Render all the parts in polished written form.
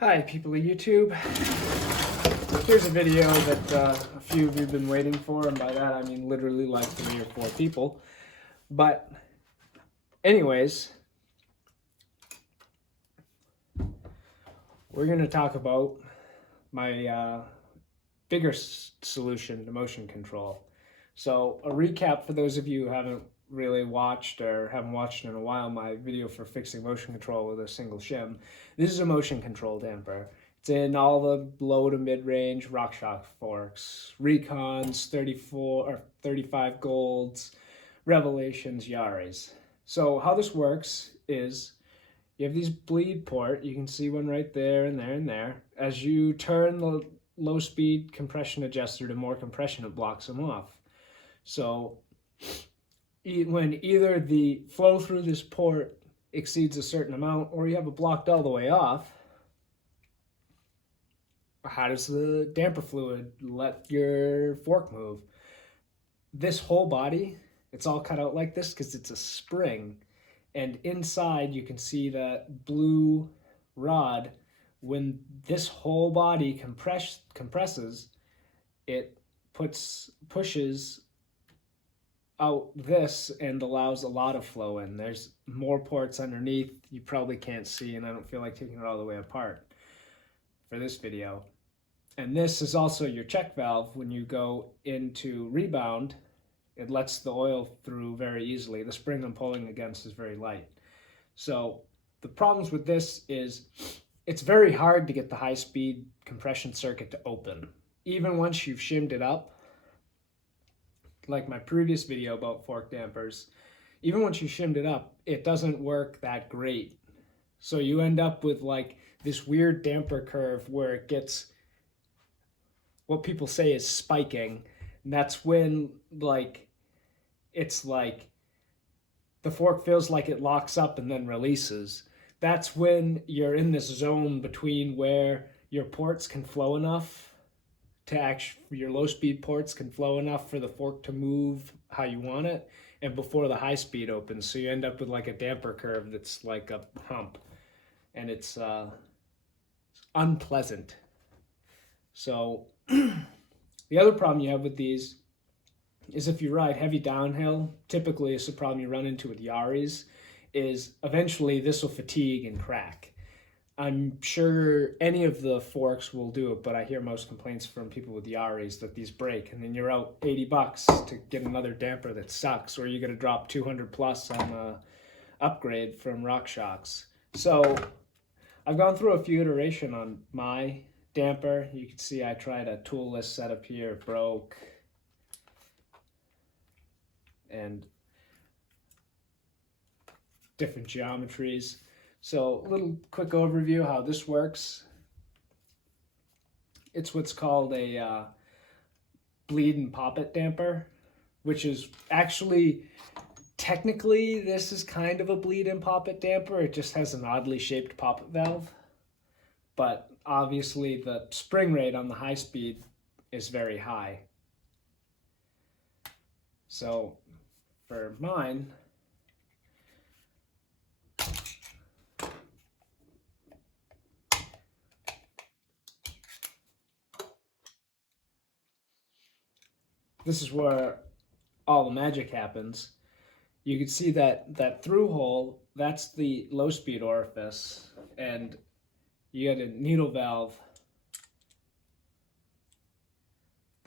Hi, people of YouTube. Here's a video that a few of you have been waiting for, and by that I mean literally like 3 or 4 people. But anyways, we're going to talk about my bigger solution to motion control. So a recap for those of you who haven't really watched or haven't watched in a while my video for fixing motion control with a single shim. This is a motion control damper. It's in all the low to mid-range RockShox forks, Recons, 34 or 35 Golds, Revelations, Yaris. So how this works is you have these bleed port. You can see one right there and there and there. As you turn the low speed compression adjuster to more compression, it blocks them off. So when either the flow through this port exceeds a certain amount or you have it blocked all the way off, how does the damper fluid let your fork move? This whole body, it's all cut out like this because it's a spring. And inside you can see that blue rod. When this whole body compresses, it pushes out this and allows a lot of flow in. There's more ports underneath you probably can't see, and I don't feel like taking it all the way apart for this video. And this is also your check valve. When you go into rebound, it lets the oil through very easily. The spring I'm pulling against is very light. So the problems with this is it's very hard to get the high-speed compression circuit to open. Even once you've shimmed it up, like my previous video about fork dampers, even once you shimmed it up, it doesn't work that great. So you end up with like this weird damper curve where it gets what people say is spiking. And that's when it's like the fork feels like it locks up and then releases. That's when you're in this zone between where your ports can flow enough your low speed ports can flow enough for the fork to move how you want it, and before the high speed opens. So you end up with like a damper curve that's like a hump, and it's unpleasant. So the other problem you have with these is if you ride heavy downhill, typically it's a problem you run into with Yaris, is eventually this will fatigue and crack. I'm sure any of the forks will do it, but I hear most complaints from people with Yaris that these break, and then you're out $80 to get another damper that sucks, or you're going to drop 200 plus on an upgrade from RockShox. So I've gone through a few iterations on my damper. You can see I tried a toolless setup here, it broke, and different geometries. So a little quick overview how this works. It's what's called a bleed and poppet damper, which is actually, technically, this is kind of a bleed and poppet damper. It just has an oddly shaped poppet valve. But obviously the spring rate on the high speed is very high. So for mine, this is where all the magic happens. You can see that through hole, that's the low speed orifice, and you got a needle valve.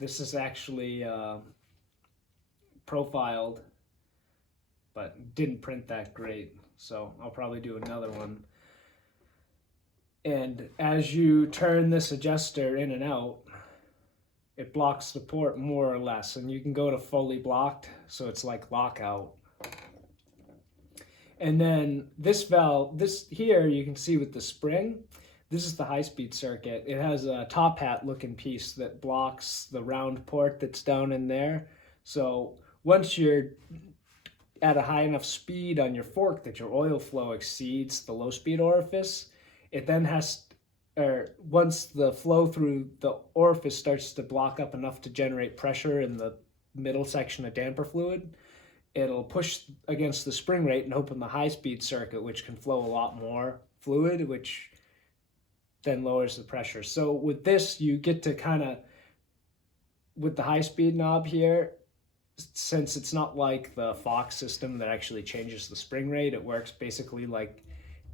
This is actually profiled, but didn't print that great, so I'll probably do another one. And as you turn this adjuster in and out, it blocks the port more or less, and you can go to fully blocked, so it's like lockout. And then this valve, this here you can see with the spring, this is the high-speed circuit. It has a top hat looking piece that blocks the round port that's down in there. So once you're at a high enough speed on your fork that your oil flow exceeds the low speed orifice, it then has, once the flow through the orifice starts to block up enough to generate pressure in the middle section of damper fluid, it'll push against the spring rate and open the high speed circuit, which can flow a lot more fluid, which then lowers the pressure. So with this, you get to kind of, with the high speed knob here, since it's not like the Fox system that actually changes the spring rate, it works basically like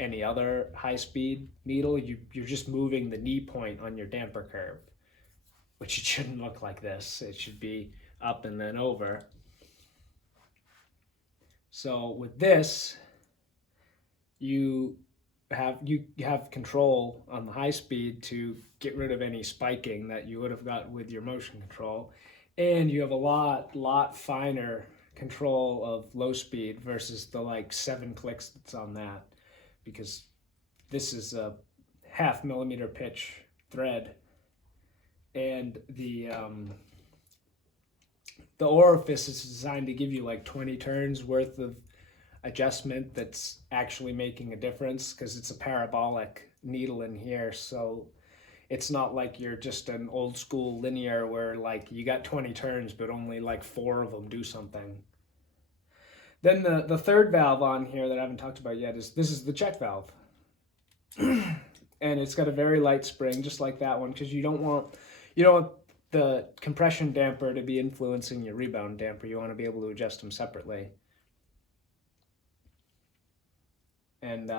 any other high speed needle. You're just moving the knee point on your damper curve, which it shouldn't look like this. It should be up and then over. So with this, you have control on the high speed to get rid of any spiking that you would have got with your motion control, and you have a lot finer control of low speed versus the like 7 clicks that's on that, because this is a 0.5 millimeter pitch thread, and the orifice is designed to give you like 20 turns worth of adjustment that's actually making a difference, because it's a parabolic needle in here. So it's not like you're just an old school linear where like you got 20 turns but only like 4 of them do something. Then the third valve on here that I haven't talked about yet is this is the check valve. And it's got a very light spring just like that one, because you don't want the compression damper to be influencing your rebound damper. You want to be able to adjust them separately. And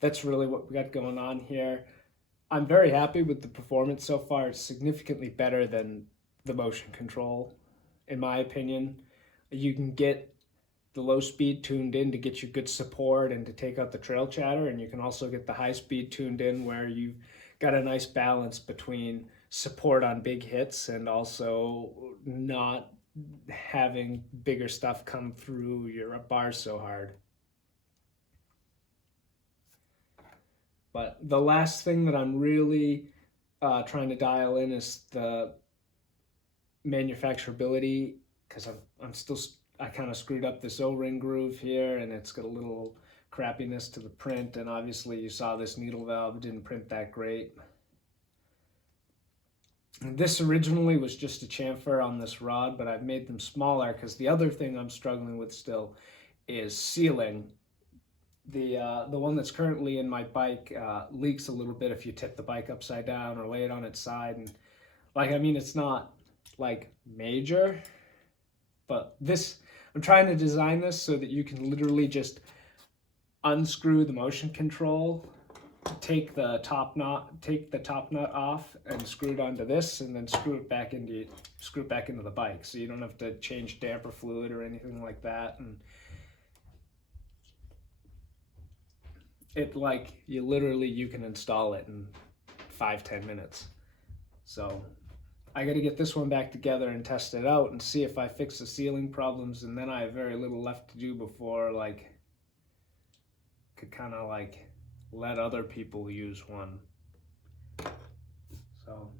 that's really what we got going on here. I'm very happy with the performance so far. It's significantly better than the motion control, in my opinion. You can get the low speed tuned in to get you good support and to take out the trail chatter, and you can also get the high speed tuned in where you've got a nice balance between support on big hits and also not having bigger stuff come through your bars so hard. But the last thing that I'm really trying to dial in is the manufacturability, because I kind of screwed up this O-ring groove here, and it's got a little crappiness to the print, and obviously you saw this needle valve didn't print that great. And this originally was just a chamfer on this rod, but I've made them smaller because the other thing I'm struggling with still is sealing. The one that's currently in my bike leaks a little bit if you tip the bike upside down or lay it on its side. And like, I mean, it's not like major, but this, I'm trying to design this so that you can literally just unscrew the motion control, take the top nut off and screw it onto this, and then screw it back into the bike, so you don't have to change damper fluid or anything like that. And it, like, you can install it in 5-10 minutes. So I got to get this one back together and test it out and see if I fix the sealing problems, and then I have very little left to do before like could kind of like let other people use one. So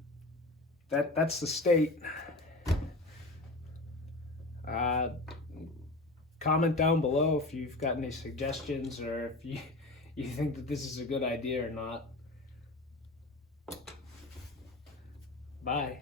that's the state. Comment down below if you've got any suggestions, or if you think that this is a good idea or not. Bye.